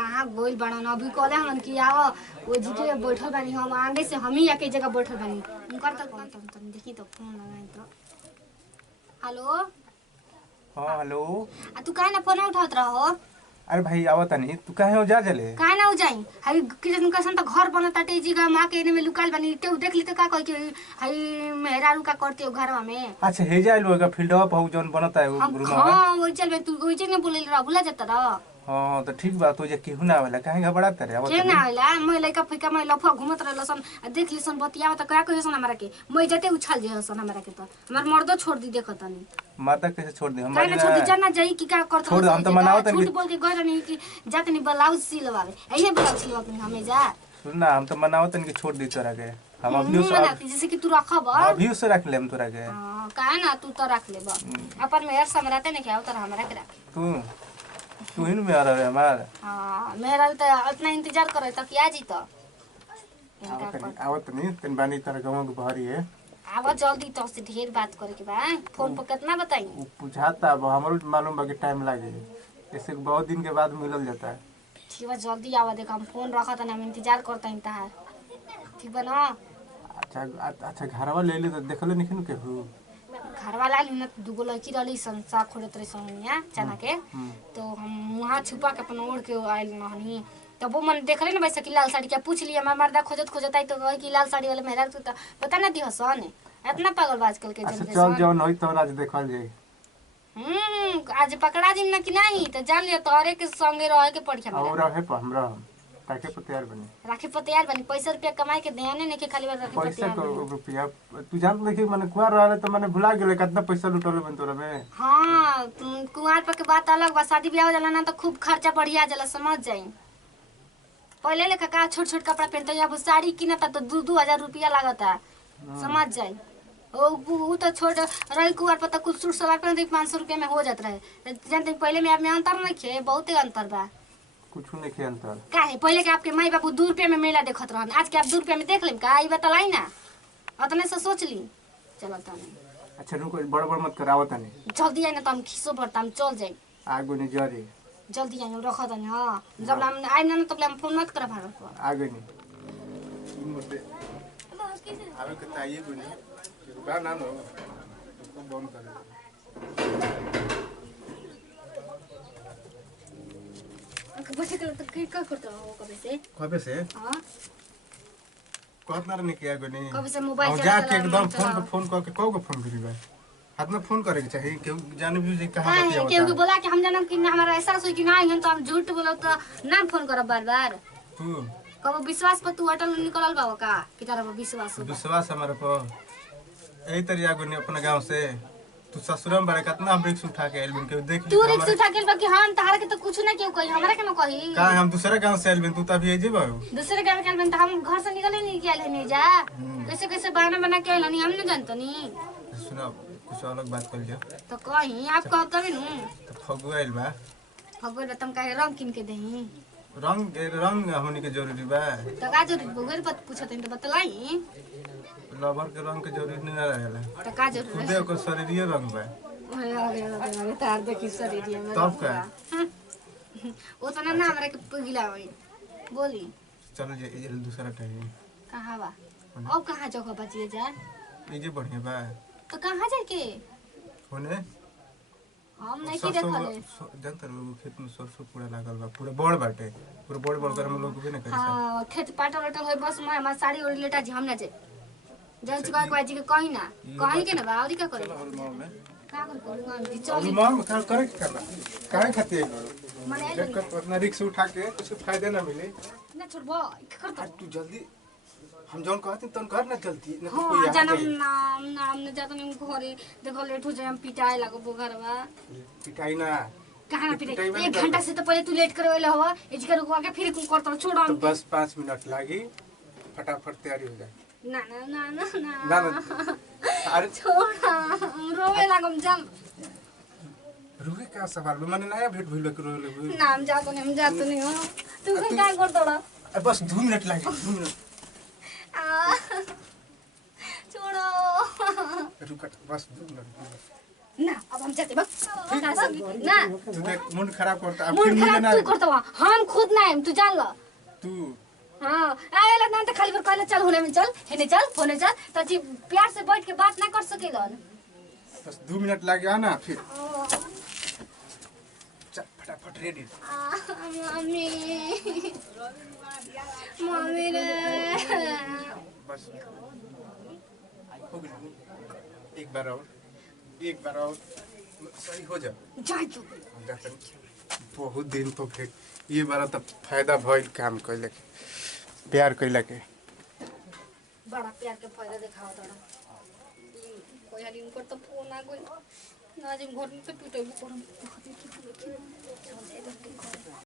कहाँ गोइल बनन अभी कहले हमन कि आओ ओ जी के बैठल बानी हम आगे से हम ही आके जगह बैठल बानी उनकर तो कॉल तन देखी तो फोन लगाई तो हेलो। हाँ हेलो। तू काहे ना फोन उठावत रहो? अरे भाई आवत नहीं तू काहे हो जा जले काहे ना हो जाई हई किसन कसन त घर बनत टाटे जी गा मां के एने में लुकाइल बानी ते देख ली त का कह के हई मेहरारू का करते हो घरवा में। अच्छा हे जाइल होगा फील्डवा बहु जोन बनता है रूम में। हां ओइ चल बे तू ओइ जे ने बोले रहा भुला जाता रहा। हां तो ठीक बा तो जे केहू ना आवेला काहे घबरात रे आवत के ना आवेला मैं लइका फइका मैं लफा घुमत रहलसन देख लीसन बतियाव त का कहसन हमरा के मैं जते उछल जे हसन हमरा के त हमर मर्दो छोड़ दी देखतनी। माता कैसे छोड़ दे हम काहे ना छोड़ दी जाना जाई कि का करत छोड़ हम तो मनावत नहीं झूठ बोल के गए नहीं कि जातनी ब्लाउज सिलवावे यही ब्लाउज सिलवावे हमें जा सुन ना हम तो मनावत नहीं कि छोड़ दी तोरा के हम अभी जैसे कि तू रखब अभी से रख लेम तोरा के। हां काहे ना तू तो रख लेब अपन मेहर समराते नहीं क्या तोरा हमरा के रख तू ही में आ रहा है हमार। हां मेहरा तो इतना इंतजार करे तक आ जी तो आवत नहीं तन बानी तरह गांव के भारी है आवा जल्दी तो से ढेर बात करे के बा फोन पर कितना बताई बुझाता हमरो मालूम बा कि टाइम लागे ऐसे बहुत दिन के बाद मिलल जाता है। ठीक बा जल्दी आवा देख हम फोन रखा था ना हम इंतजार करता इंतजार ठीक बा ना। अच्छा घरवा ले ले तो देखले नहीं के हो घर वाला ली ना दुगो लड़की रही संसा खोड़त रही सोनिया चना के तो हम वहां छुपा के अपन ओढ़ के आइल रहनी तब वो मन देख ले ना वैसे कि लाल साड़ी क्या पूछ लिया हमार मर्दा खोजत खोजत आई तो कही कि लाल साड़ी वाला मेहरा तो पता ना दी हसन इतना पागल बा आजकल के जनरेशन। चल जौन होई तो आज देखल जाई। आज पकड़ा दिन ना कि नहीं तो जान लियो तोरे के संगे रहे के पड़ी हमरा और रहे पर हमरा ताके पतियार बनी राखी पतियार बनी पैसा रुपया कमाए के ध्यान नहीं के खाली बार राखी पैसा पतियार को रुपया तू जान देखी माने कुआर रहले तो माने भुला गेले कितना पैसा लुटले बन तोरा में। हां कुंवार पर के बात अलग बा शादी ब्याह जाला ना तो खूब खर्चा बढ़िया जाला समझ जाई। पहले लेखा का छोट छोट कपड़ा पहनते अब साड़ी किनता तो 2-2 हजार रुपया लागता समझ जाई। ओ तो छोट रही कुआर पर तो कुछ सूट सलवार पहनते 500 रुपया में हो जात रहे जानते पहले में अब में अंतर नहीं खे बहुते अंतर बा कुछ नहीं के अंतर काहे पहले के आपके माई बाबू 2 रुपया में मेला देखत रहन आज के आप 2 रुपया में देख लेम का ई बतलाई ना अतने से सोच ली चलो तने। अच्छा रुको बड़ मत करावत नहीं जल्दी आई ना तो हम खिसो भरता हम चल जाई आगो नहीं जरे जल्दी आई रख दनी हां जब हम आई ना तब हम फोन मत कर भारत पर आगे नहीं मुद्दे आवे के ताइए गुनी रुका ना नो तो बंद कर बच्चे के क्या करता हो कब से हां कहत ना नहीं किया गुनी कब से मोबाइल चला जाके एकदम फोन करके को फोन करी बा हाथ में फोन करे के चाहिए केहू जाने भी कहां बतिया केहू के बोला कि हम जानम कि हमारा ऐसा सोच कि नहीं हम तो हम झूठ बोलो तो ना फोन करब बार-बार तू कब विश्वास पर तू अटल निकलल बा का कि तारा पर विश्वास हमारे पर यही तरिया गुनी अपने गांव से तू ससुरम बड़े कितना हम रिक्स उठा के आइल बिन के देख तू रिक्स उठा के कि हां तारा के तो कुछ ना केहू कही हमरा के ना कही का हम दूसरे गांव से आइल बिन तू तभी आइजे बा दूसरे गांव के आइल बिन त हम घर से निकले नहीं गेल है नहीं जा कैसे कैसे बहाना बना के आइल नहीं हम नहीं जानत नहीं सुना कुछ अलग बात कर जा तो कहीं आप कह तभी नु तो फगु आइल बा फगु तुम काहे रंग किन के देही रंग होने के जरूरी बा तो का जरूरी बगैर बात पूछत तो बतलाई लवर के रंग के जरूरी नहीं रहेला तो का जरूरी खुदे ओकर शरीरिये रंग बा अरे तार देखी शरीर में तब का वो तो ना हमरा के पगिला होई बोली चल जे दूसरा टाइम कहां बा अब कहां जगह बचिए जा ये जे बढ़िया बा तो कहां जाए के होने हम नहीं की देखले जनता लोग खेत में सरसों पूरा लागल बा पूरा बड़ बाटे पूरा बड़ कर में लोग भी ना करे हां खेत पाटल उटल होई बस मैं हमार साड़ी ओढ़ लेटा जी हम ना जे जल चुका के जी के कहीं ना कहीं के ना बा और का करे का करूंगा चल मां का करे के करना काहे खातिर मने अपना रिक्स उठा के कुछ फायदा ना मिले ना छोड़बो करता तू जल्दी हम जौन कहते तन कर ना जल्दी न हां कोई जनम नाम ने जात नहीं घरे देखो लेट हो जाए हम पिटाए लागो घरवा पिटाई ना कहां पिटाई 1 घंटा से तो पहले तू लेट करवेला हो इजका रुकवा के फिर तू करत छोड़ तो बस 5 मिनट लागी फटाफट तैयारी हो जाए ना ना ना ना ना ना अरे छोड़ रोवे लागम जम रुके का सवाल माने नया भेट भइल के रोले नाम जात नहीं हो तू क्या कर तोड़ा बस 2 मिनट लागी 2 मिनट छोड़ो रुक बस 2 मिनट ना अब हम जाते बस ना तू देख मूड खराब करता अब फिर मूड मुझे खराब ना तू करता हुआ हम खुद ना आएम तू जान ल तू हाँ आएला ना तो खाली बार कहले चल होने चल ताकि प्यार से बैठ के बात ना कर सकेलन बस 2 मिनट लग गया ना फिर चल फटाफट रेडी मम्मी मम्मी रे बस हो गया एक बार और सही हो जा जाए तू बहुत दिन तो फिर ये बार तो फायदा भइल काम कैले के प्यार कैले के बड़ा प्यार के फायदा दिखाओ तोरा कोई हाल इनकर तो फोन आ गई ना जिम घर में तो पीटे भी करम